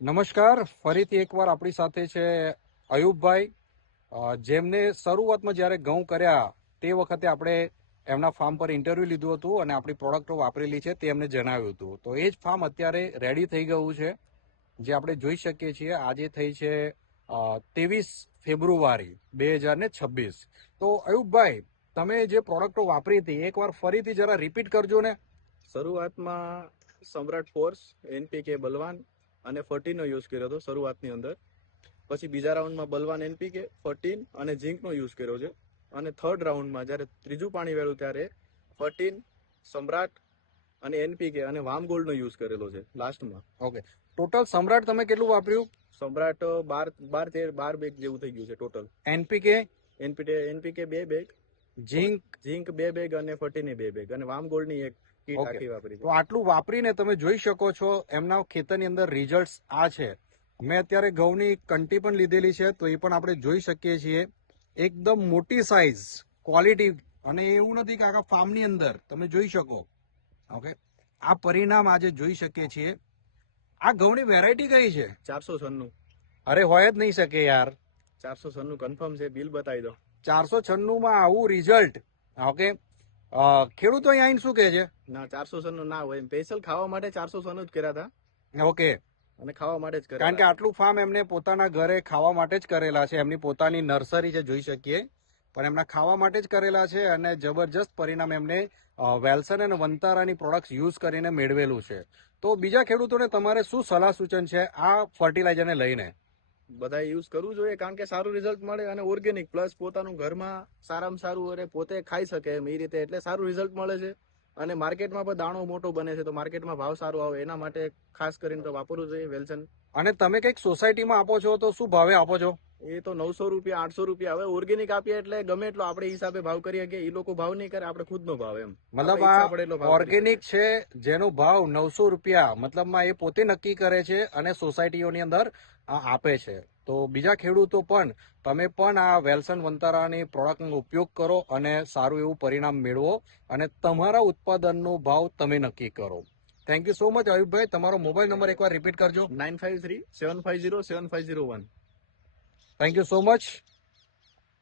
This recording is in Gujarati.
નમસ્કાર, ફરીથી એકવાર આપણી સાથે છે અયુબભાઈ, જેમને શરૂઆતમાં જ્યારે ઘઉં કર્યા તે વખતે આપણે એમના ફાર્મ પર ઇન્ટરવ્યુ લીધું હતું અને આપણી પ્રોડક્ટો વાપરેલી છે તે એમને જણાવ્યું હતું. તો એ જ ફાર્મ અત્યારે રેડી થઈ ગયું છે, જે આપણે જોઈ શકીએ છીએ. આજે થઈ છે 23 ફેબ્રુઆરી 2026. તો અયુબભાઈ, તમે જે પ્રોડક્ટો વાપરી હતી એકવાર ફરીથી જરા રિપીટ કરજો ને. શરૂઆતમાં સમ્રાટ ફોર્સ, એનપીકે બલવાન અને 14 નો યુઝ કર્યો હતો શરૂઆતની અંદર. પછી બીજા રાઉન્ડમાં બલવાન, એનપીકે 14 અને ઝીંકનો યુઝ કર્યો છે. અને થર્ડ રાઉન્ડમાં જ્યારે ત્રીજું પાણી વેળ્યું ત્યારે 14, સમ્રાટ અને એનપીકે અને વામ ગોલ્ડનો યુઝ કરેલો છે લાસ્ટમાં. ઓકે, ટોટલ સમ્રાટ તમે કેટલું વાપર્યું? સમ્રાટ 12 બેગ જેવું થઈ ગયું છે ટોટલ. એનપીકે એનપીકે 2 બેગ, ઝીંક 2 બેગ અને 14 2 બેગ અને વામ ગોલ્ડની એક કીટ ઓકે. આખી વાપરી છે. તો આટલું વાપરીને તમે જોઈ શકો છો એમના ખેતરની અંદર રિઝલ્ટ આ છે. મેં અત્યારે ઘઉંની કંટી પણ લીધેલી છે, તો એ પણ આપણે જોઈ શકીએ છીએ. એકદમ મોટી સાઇઝ, ક્વોલિટી, અને એવું નથી કે આખા ફાર્મની અંદર તમે જોઈ શકો. ઓકે, આ પરિણામ આજે જોઈ શકીએ છીએ. આ ઘઉંની વેરાયટી કઈ છે? 496. અરે હોય જ નહીં શકે યાર. 496 કન્ફર્મ છે, બિલ બતાવી દો. 496 માં આવું રિઝલ્ટ. ઓકે, ખેડૂતો અહીં આવીને શું કહે છે? ના, 496 ના હોય. સ્પેશિયલ ખાવા માટે 496 જ કર્યા હતા ઓકે, અને ખાવા માટે જ કર્યા. કારણ કે આટલું ફાર્મ એમને પોતાના ઘરે ખાવા માટે જ કરેલા છે. એમની પોતાની નર્સરી છે, જોઈ શકીએ, પણ એમના ખાવા માટે જ કરેલા છે અને જબરજસ્ત પરિણામ એમને વેલ્સન અને વંતારાની પ્રોડક્ટ્સ યુઝ કરીને મેળવેલું છે. તો બીજા ખેડૂતોને તમારે શું સલાહ સૂચન છે આ ફર્ટિલાઇઝરને લઈને? બધા યુઝ કરવું જોઈએ, કારણ કે સારું રિઝલ્ટ મળે અને ઓર્ગેનિક પ્લસ પોતાનું ઘરમાં સારામાં સારું અને પોતે ખાઈ શકે એમ એ રીતે, એટલે સારું રિઝલ્ટ મળે છે. અને માર્કેટમાં પણ દાણો મોટો બને છે, તો માર્કેટમાં ભાવ સારો આવે એના માટે ખાસ કરીને તો વાપરવું જોઈએ વેલ્સન. અને તમે કંઈક સોસાયટીમાં આપો છો તો શું ભાવે આપો છો? એ તો 900 રૂપિયા, 800 રૂપિયા. હવે ઓર્ગેનિક આપીએ એટલે ગમે એટલો આપણે હિસાબે ભાવ કરીએ કે એ લોકો ભાવ નહીં કરે, આપણે ખુદનો ભાવ એમ. મતલબ આ ઓર્ગેનિક છે જેનો ભાવ 900 રૂપિયા, મતલબમાં એ પોતે નક્કી કરે છે અને સોસાયટીઓની અંદર આપે છે. તો બીજા ખેડૂતો પણ, તમે પણ આ વેલ્સન વંતારાની પ્રોડક્ટનો ઉપયોગ કરો અને સારું એવું પરિણામ મેળવો અને તમારા ઉત્પાદનનો ભાવ તમે નક્કી કરો. Thank you so much Ayubbhai. તમારો મોબાઈલ નંબર એકવાર રિપીટ કરજો. 953-750-7501. Thank you so much.